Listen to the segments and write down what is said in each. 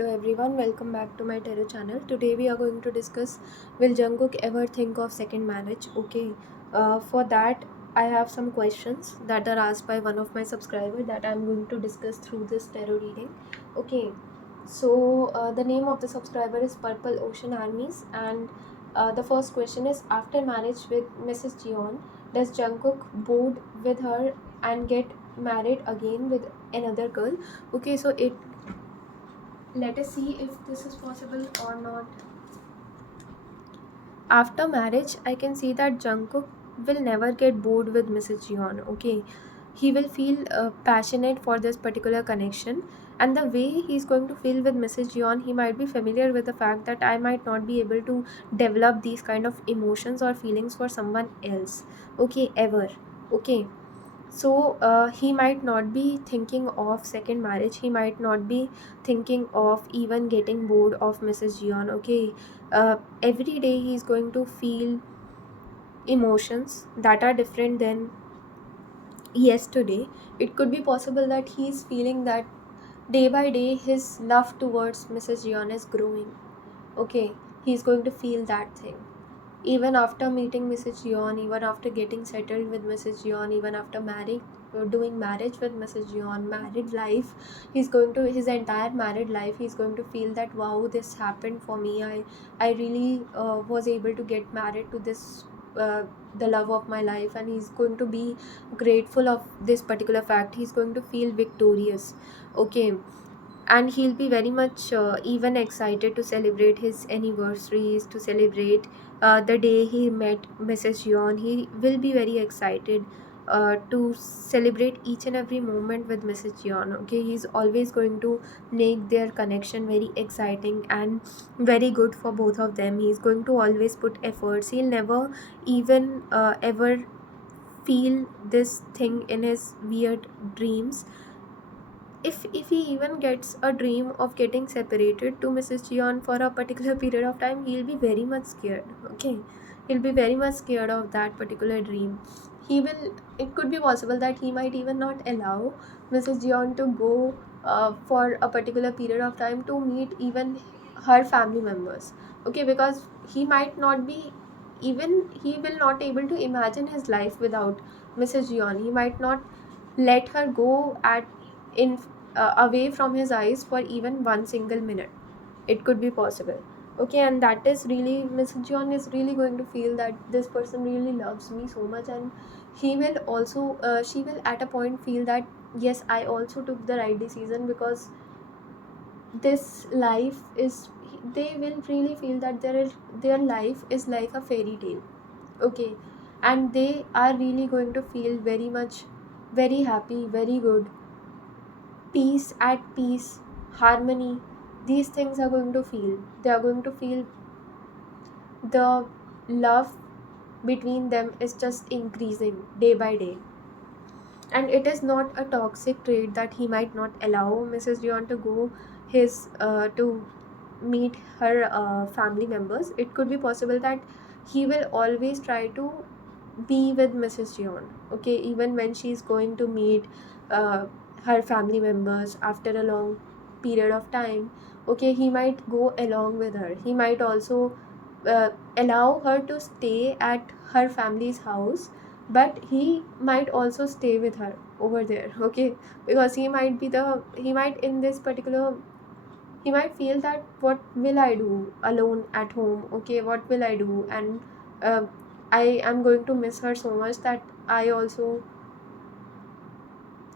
Hello everyone, welcome back to my tarot channel. Today we are going to discuss, will Jungkook ever think of second marriage? Okay, for that I have some questions that are asked by one of my subscribers that I'm going to discuss through this tarot reading. Okay, so the name of the subscriber is Purple Ocean Armies, and the first question is, after marriage with Mrs. Jeon, does Jungkook board with her and get married again with another girl? Okay, so let us see if this is possible or not. After marriage, I can see that Jungkook will never get bored with Mrs. Jeon. Okay, he will feel passionate for this particular connection, and the way he's going to feel with Mrs. Jeon, he might be familiar with the fact that I might not be able to develop these kind of emotions or feelings for someone else. Okay, ever. Okay, so he might not be thinking of second marriage, he might not be thinking of even getting bored of Mrs. Jeon. Okay, every day he's going to feel emotions that are different than yesterday. It could be possible that he's feeling that day by day his love towards Mrs. Jeon is growing. Okay, he's going to feel that thing even after meeting Mrs. Jeon, even after getting settled with Mrs. Jeon, even after marrying, doing marriage with Mrs. Jeon, married life, he's going to, his entire married life, he's going to feel that wow, this happened for me. I really was able to get married to this. The love of my life, and he's going to be grateful of this particular fact. He's going to feel victorious. Okay, and he'll be very much even excited to celebrate his anniversaries, to celebrate the day he met Mrs. Yeon. He will be very excited to celebrate each and every moment with Mrs. Yeon. Okay, he's always going to make their connection very exciting and very good for both of them. He's going to always put efforts. He'll never even ever feel this thing in his weird dreams. If he even gets a dream of getting separated to Mrs. Cheon for a particular period of time, he'll be very much scared. Okay, he'll be very much scared of that particular dream. He will, it could be possible that he might even not allow Mrs. Jeon to go for a particular period of time to meet even her family members. Okay, because he might not be, even he will not able to imagine his life without Mrs. Jeon. He might not let her go at in away from his eyes for even one single minute. It could be possible. Okay, and that is really, Mr. John is really going to feel that this person really loves me so much, and he will also she will at a point feel that yes, I also took the right decision, because this life is, they will really feel that their life is like a fairy tale. Okay, and they are really going to feel very much, very happy, very good, peace, at peace, harmony. These things are going to feel. They are going to feel the love between them is just increasing day by day. And it is not a toxic trait that he might not allow Mrs. Dion to go his to meet her family members. It could be possible that he will always try to be with Mrs. Jeon. Okay, even when she's going to meet uh, her family members after a long period of time. Okay, he might go along with her. He might also allow her to stay at her family's house, but he might also stay with her over there. Okay, because he might in this particular, he might feel that what will I do alone at home. Okay, what will I do, and uh, I am going to miss her so much that I also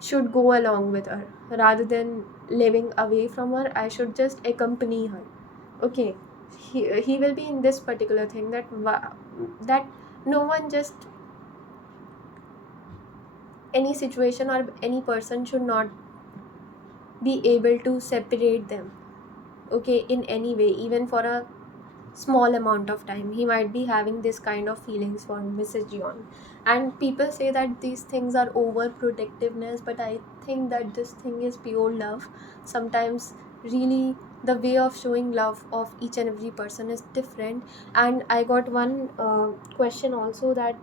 should go along with her. Rather than living away from her, I should just accompany her. Okay, he will be in this particular thing that that no one, just any situation or any person should not be able to separate them. Okay, in any way, even for a small amount of time, he might be having this kind of feelings for Mrs. Jeon. And people say that these things are overprotectiveness, but I think that this thing is pure love. Sometimes really the way of showing love of each and every person is different. And I got one question also, that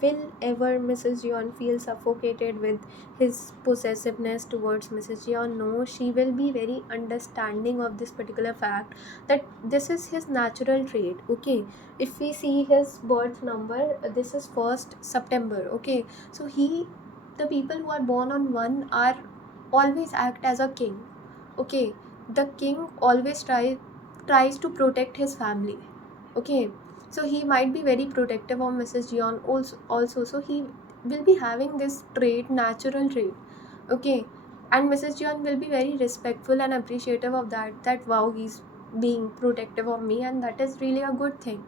will ever Mrs. Jeon feel suffocated with his possessiveness towards Mrs. Jeon? No, she will be very understanding of this particular fact, that this is his natural trait. Okay, if we see his birth number, this is 1st September. Okay, so the people who are born on 1 are always act as a king. Okay, the king always tries to protect his family. Okay, so he might be very protective of Mrs. Jeon also, so he will be having this trait, natural trait. Okay, and Mrs. Jeon will be very respectful and appreciative of that wow, he's being protective of me, and that is really a good thing.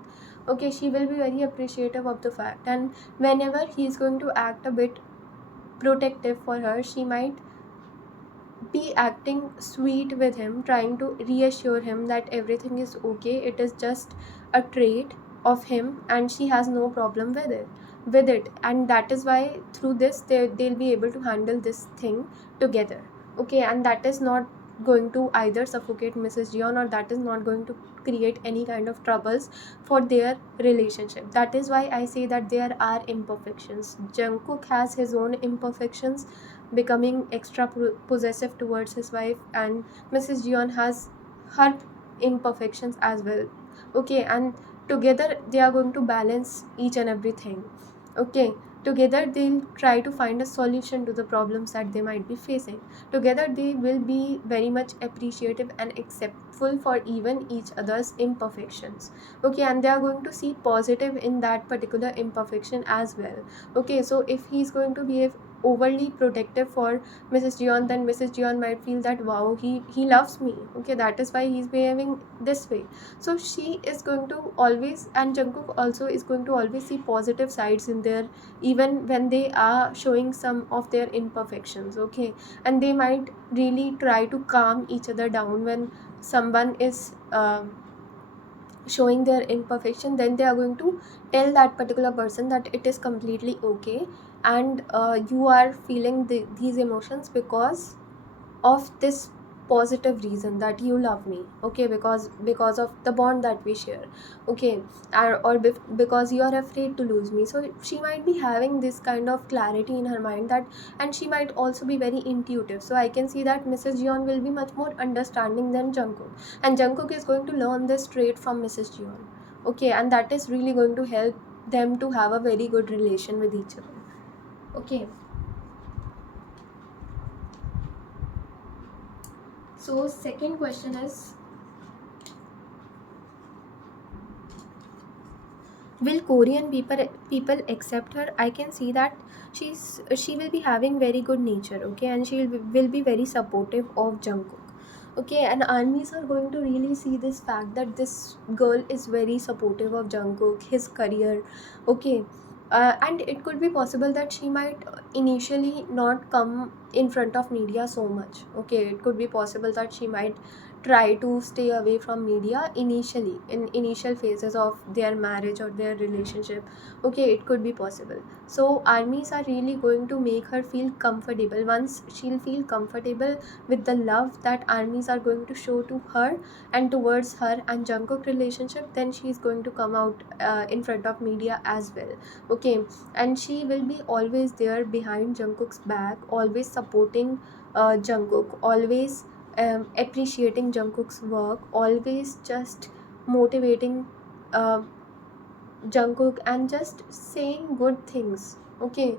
Okay, she will be very appreciative of the fact, and whenever he's going to act a bit protective for her, she might be acting sweet with him, trying to reassure him that everything is okay, it is just a trait of him, and she has no problem with it. And that is why through this they'll be able to handle this thing together. Okay, and that is not going to either suffocate Mrs. Jeon, or that is not going to create any kind of troubles for their relationship. That is why I say that there are imperfections. Jungkook has his own imperfections, becoming extra possessive towards his wife, and Mrs. Jeon has her imperfections as well. Okay, and together they are going to balance each and everything. Okay, together they'll try to find a solution to the problems that they might be facing. Together they will be very much appreciative and acceptful for even each other's imperfections. Okay, and they are going to see positive in that particular imperfection as well. Okay, so if he's going to be overly protective for Mrs. Jeon, then Mrs. Jeon might feel that wow, he loves me. Okay, that is why he's behaving this way. So she is going to always, and Jungkook also is going to always see positive sides in their, even when they are showing some of their imperfections. Okay, and they might really try to calm each other down when someone is showing their imperfection. Then they are going to tell that particular person that it is completely okay, and you are feeling these emotions because of this positive reason, that you love me. Okay, because of the bond that we share. Okay, because you are afraid to lose me. So she might be having this kind of clarity in her mind, that, and she might also be very intuitive. So I can see that Mrs. Jeon will be much more understanding than Jungkook, and Jungkook is going to learn this trait from Mrs. Jeon. Okay, and that is really going to help them to have a very good relation with each other. Okay, so second question is, will Korean people accept her? I can see that she will be having very good nature. Okay, and she will be very supportive of Jungkook. Okay, and armies are going to really see this fact that this girl is very supportive of Jungkook, his career. Okay, and it could be possible that she might initially not come in front of media so much. Okay, it could be possible that she might try to stay away from media initially, in initial phases of their marriage or their relationship. Okay, it could be possible. So armies are really going to make her feel comfortable. Once she'll feel comfortable with the love that armies are going to show to her and towards her and Jungkook relationship, then she is going to come out in front of media as well. Okay, and she will be always there behind Jungkook's back, always supporting Jungkook, always appreciating Jungkook's work, always just motivating uh, Jungkook, and just saying good things. Okay,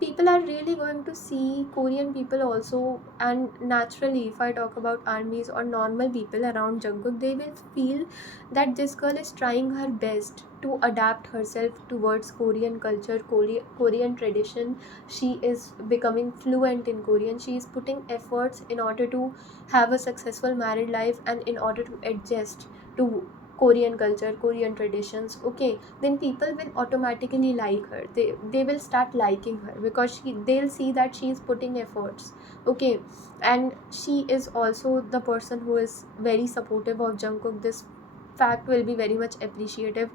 people are really going to see Korean people also, and naturally, if I talk about armies or normal people around Jungkook, they will feel that this girl is trying her best to adapt herself towards Korean culture, Korean tradition. She is becoming fluent in Korean. She is putting efforts in order to have a successful married life, and in order to adjust to Korean culture, Korean traditions. Okay, then people will automatically like her. They will start liking her because they'll see that she is putting efforts. Okay, and she is also the person who is very supportive of Jungkook. This fact will be very much appreciative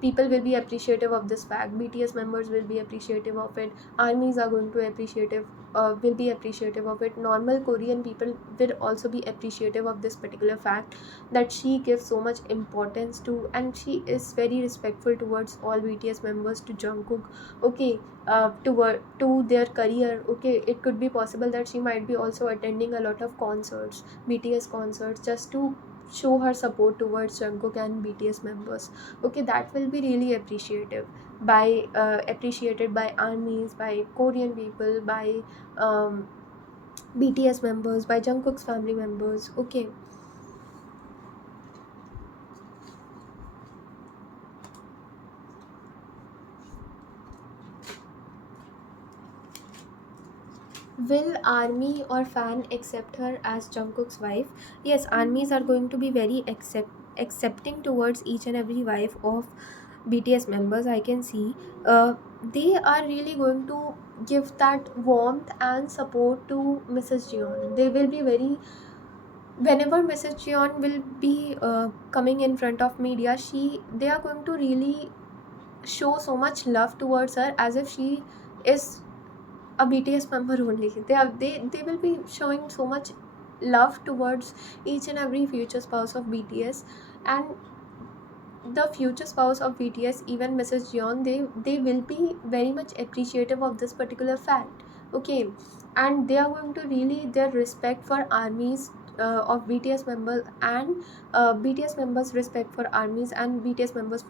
people will be appreciative of this fact, BTS members will be appreciative of it, armies are going to appreciative will be appreciative of it, normal Korean people will also be appreciative of this particular fact, that she gives so much importance to, and she is very respectful towards all BTS members, to Jungkook, okay, to their career. Okay, it could be possible that she might be also attending a lot of concerts, BTS concerts, just to show her support towards Jungkook and BTS members. Okay, that will be really appreciated by armies, by Korean people, by um, BTS members, by Jungkook's family members. Okay, will army or fan accept her as Jungkook's wife? Yes, armies are going to be very accepting towards each and every wife of BTS members. I can see they are really going to give that warmth and support to Mrs. Jeon. They will be very, whenever Mrs. Jeon will be coming in front of media, they are going to really show so much love towards her, as if she is a BTS member only. They will be showing so much love towards each and every future spouse of BTS, and the future spouse of BTS, even Mrs. Jeon, they will be very much appreciative of this particular fact. Okay, and they are going to really, their respect for armies of BTS members, and BTS members respect for armies, and BTS members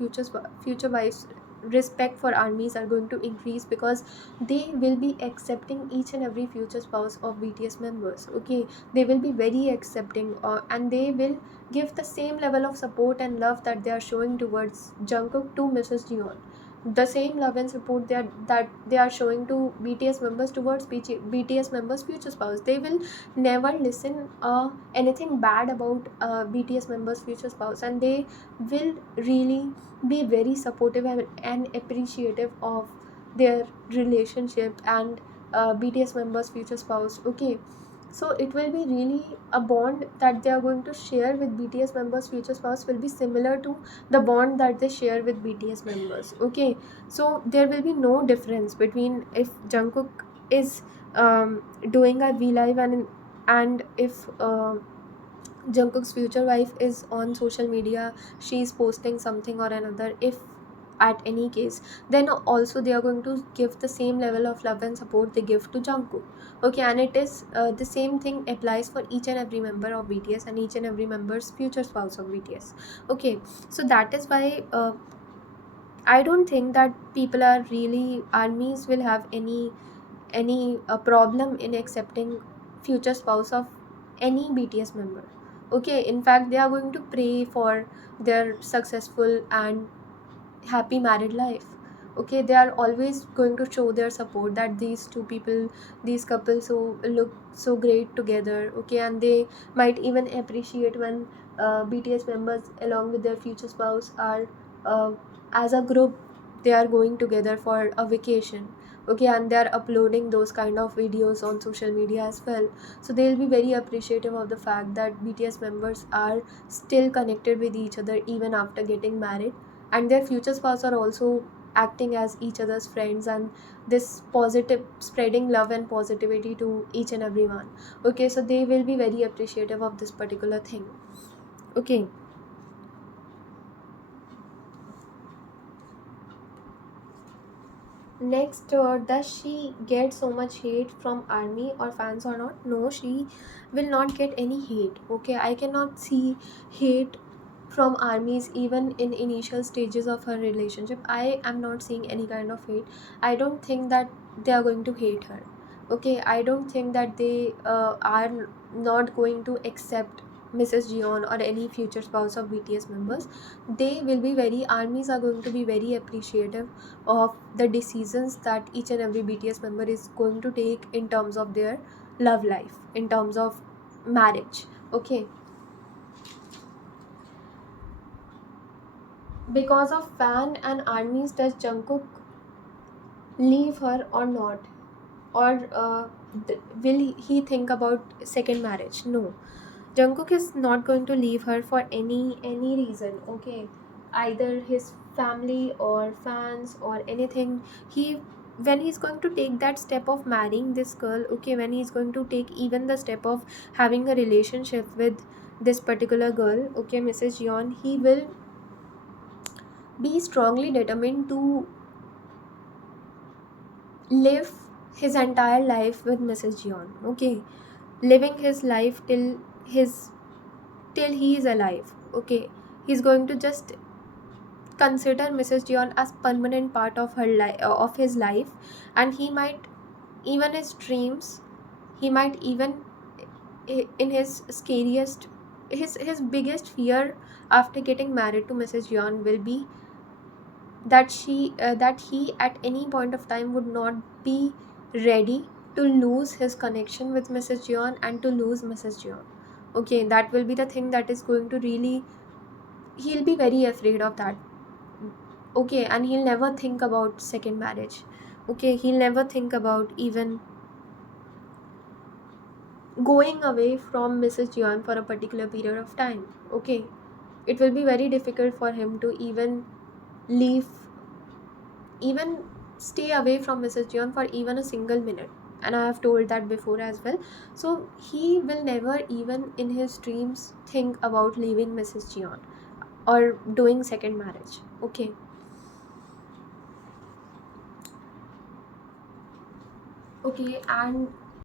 future wives respect for armies are going to increase, because they will be accepting each and every future spouse of BTS members. Okay, they will be very accepting, and they will give the same level of support and love that they are showing towards Jungkook to Mrs. Jeon. The same love and support that they are showing to BTS members towards BTS members' future spouse. They will never listen anything bad about BTS members' future spouse, and they will really be very supportive and appreciative of their relationship and BTS members' future spouse. Okay, so it will be really a bond that they are going to share with BTS members future spouse will be similar to the bond that they share with BTS members. Okay, so there will be no difference between if Jungkook is doing a V live, and if Jungkook's future wife is on social media, she is posting something or another, if at any case, then also they are going to give the same level of love and support they give to Jungkook. Okay, and it is the same thing applies for each and every member of BTS and each and every member's future spouse of BTS. Okay, so that is why I don't think that people are really, armies will have any problem in accepting future spouse of any BTS member. Okay, in fact they are going to pray for their successful and happy married life. Okay, they are always going to show their support that these two people, these couples who look so great together. Okay, and they might even appreciate when BTS members along with their future spouse are uh, as a group, they are going together for a vacation. Okay, and they are uploading those kind of videos on social media as well. So they'll be very appreciative of the fact that BTS members are still connected with each other even after getting married, and their future spouse are also acting as each other's friends, and this positive, spreading love and positivity to each and everyone. Okay, so they will be very appreciative of this particular thing. Okay, next, does she get so much hate from army or fans or not? No, she will not get any hate. Okay, I cannot see hate from armies even in initial stages of her relationship. I am not seeing any kind of hate. I don't think that they are going to hate her. Okay, I don't think that they are not going to accept Mrs. Jeon or any future spouse of BTS members. They will be very, armies are going to be very appreciative of the decisions that each and every BTS member is going to take in terms of their love life, in terms of marriage. Okay, because of fan and armies, does Jungkook leave her or not? Or will he think about second marriage? No, Jungkook is not going to leave her for any reason. Okay, either his family or fans or anything. He, when he's going to take that step of marrying this girl, okay, when he's going to take even the step of having a relationship with this particular girl, okay, Mrs. Yeon, he will be strongly determined to live his entire life with Mrs. Jeon. Okay, living his life his till he is alive. Okay, he's going to just consider Mrs. Jeon as permanent part of her life, of his life, and he might even his dreams, he might even in his scariest, his biggest fear after getting married to Mrs. Jeon will be that he at any point of time would not be ready to lose his connection with Mrs. Jeon and to lose Mrs. Jeon. Okay, that will be the thing that is going to really, he'll be very afraid of that. Okay, and he'll never think about second marriage. Okay, he'll never think about even going away from Mrs. Jeon for a particular period of time. Okay, it will be very difficult for him to even leave, even stay away from Mrs. Jeon for even a single minute. And I have told that before as well. So he will never even in his dreams think about leaving Mrs. Jeon or doing second marriage. Okay. Okay, and